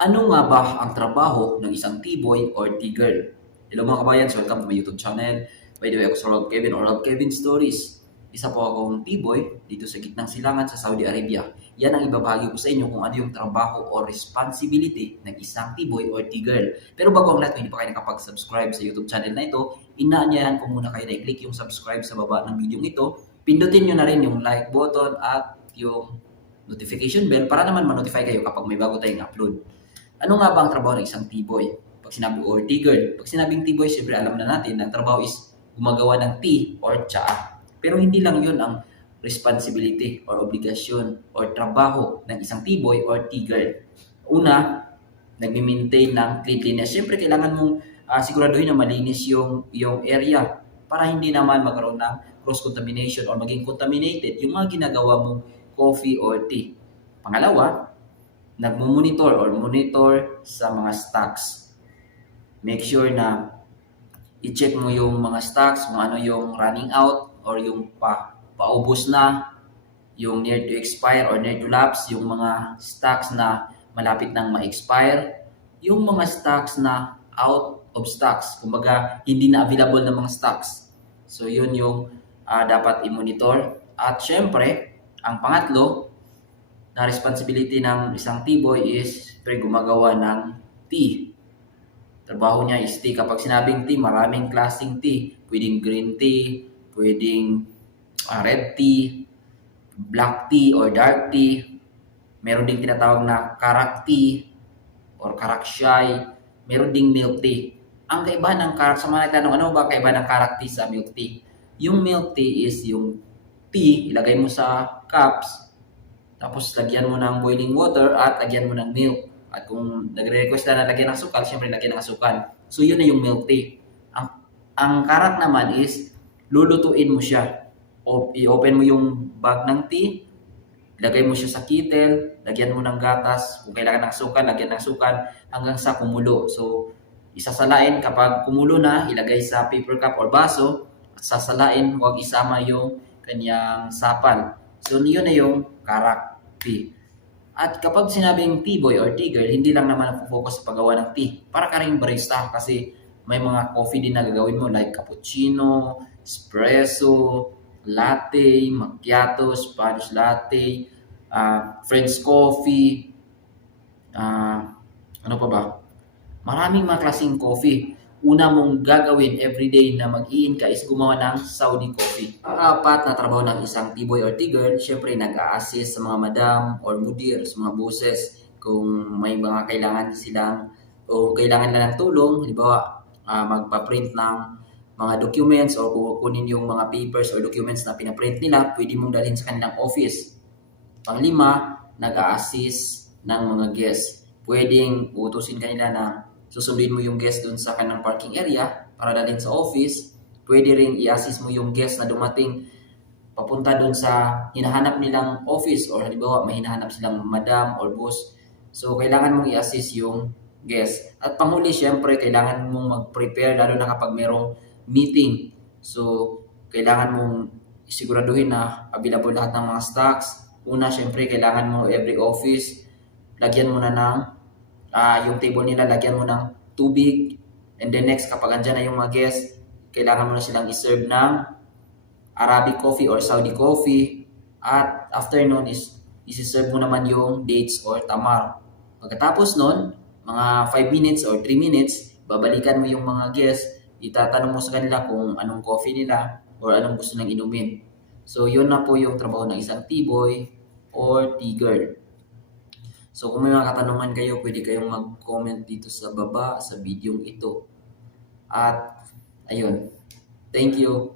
Ano nga ba ang trabaho ng isang T-boy or T-girl? Hello mga kabayan, so welcome to my YouTube channel. By the way, ako si Rob Kevin or Rob Kevin Stories. Isa po akong T-boy dito sa gitnang silangan sa Saudi Arabia. Yan ang ibabahagi ko sa inyo kung ano yung trabaho o responsibility ng isang T-boy or T-girl. Pero bago ang lahat, kung hindi pa kayo nakapag-subscribe sa YouTube channel na ito, inaanyayahan ko muna kayo na i-click yung subscribe sa baba ng video ito. Pindutin nyo na rin yung like button at yung notification bell para naman ma-notify kayo kapag may bago tayong upload. Ano nga ba ang trabaho ng isang T-boy? Pag sinabi or T-girl, pag sinabing T-boy, siyempre alam na natin na ang trabaho is gumagawa ng tea or tsaa. Pero hindi lang yun ang responsibility or obligasyon or trabaho ng isang T-boy or T-girl. Una, nag-maintain ng cleanliness. Siyempre, kailangan mong siguraduhin na malinis yung area para hindi naman magkaroon ng cross-contamination or maging contaminated yung mga ginagawa mong coffee or tea. Pangalawa, nagmo-monitor or monitor sa mga stocks. Make sure na i-check mo yung mga stocks, kung ano yung running out or yung paubos na, yung near to expire or near to lapse, yung mga stocks na malapit nang ma-expire, yung mga stocks na out of stocks, kumbaga hindi na available ng mga stocks. So yun yung dapat i-monitor. At syempre, ang pangatlo, na responsibility ng isang T-boy is gumagawa ng tea. Trabaho niya is tea. Kapag sinabing tea, maraming klaseng tea. Pwedeng green tea, pwedeng red tea, black tea or dark tea. Meron ding tinatawag na karak tea or karak chai. Meron ding milk tea. Ang kaibahan ng karak, sa mga nagtanong, ano ba kaibahan ng karak tea sa milk tea? Yung milk tea is yung tea, ilagay mo sa cups, tapos lagyan mo ng boiling water at lagyan mo ng milk. At kung nagre-request na lagyan ng sukal, syempre lagyan ng asukal. So yun na yung milk tea. Ang karak naman is lulutuin mo siya. I-open mo yung bag ng tea, lagay mo siya sa kettle, lagyan mo ng gatas. Kung kailangan ng asukal, lagyan ng asukal hanggang sa kumulo. So isasalain kapag kumulo na, ilagay sa paper cup or baso at sasalain, huwag isama yung kanyang sapal. So yun na yung karak tea. At kapag sinabing T-boy or T-girl, hindi lang naman focus sa paggawa ng tea. Para ka rin barista kasi may mga coffee din na gagawin mo like cappuccino, espresso, latte, macchiato, Spanish latte, French coffee, ano pa ba? Maraming mga klaseng coffee. Una mong gagawin everyday na mag-iin ka is gumawa ng Saudi coffee. Ang apat na trabaho ng isang T-boy or T-girl, syempre nag-a-assist sa mga madam or mudir, sa mga bosses kung may mga kailangan silang o kailangan nila ng tulong, halimbawa magpa-print ng mga documents o kukunin yung mga papers or documents na pinaprint nila, pwede mong dalhin sa kanilang office. Panglima, nag-a-assist ng mga guests. Pwedeng utusin kanila na susunduin mo yung guest dun sa kanilang parking area para dalhin sa office. Pwede ring i-assist mo yung guest na dumating papunta dun sa hinahanap nilang office or halimbawa may hinahanap silang madam or boss. So, kailangan mong i-assist yung guest. At panghuli, syempre, kailangan mong mag-prepare lalo na kapag merong meeting. So, kailangan mong isiguraduhin na available lahat ng mga stocks. Una, syempre, kailangan mo every office, lagyan mo na ng yung table nila, lagyan mo ng tubig. And then next, kapag andyan na yung mga guests, kailangan mo na silang iserve ng Arabic coffee or Saudi coffee. At after nun is isi-serve mo naman yung dates or tamar. Pagkatapos nun, mga 5 minutes or 3 minutes, babalikan mo yung mga guests, itatanong mo sa kanila kung anong coffee nila or anong gusto nilang inumin. So yun na po yung trabaho ng isang T-boy or T-girl. So kung may mga katanungan kayo, pwede kayong mag-comment dito sa baba sa video ito. At ayun, thank you.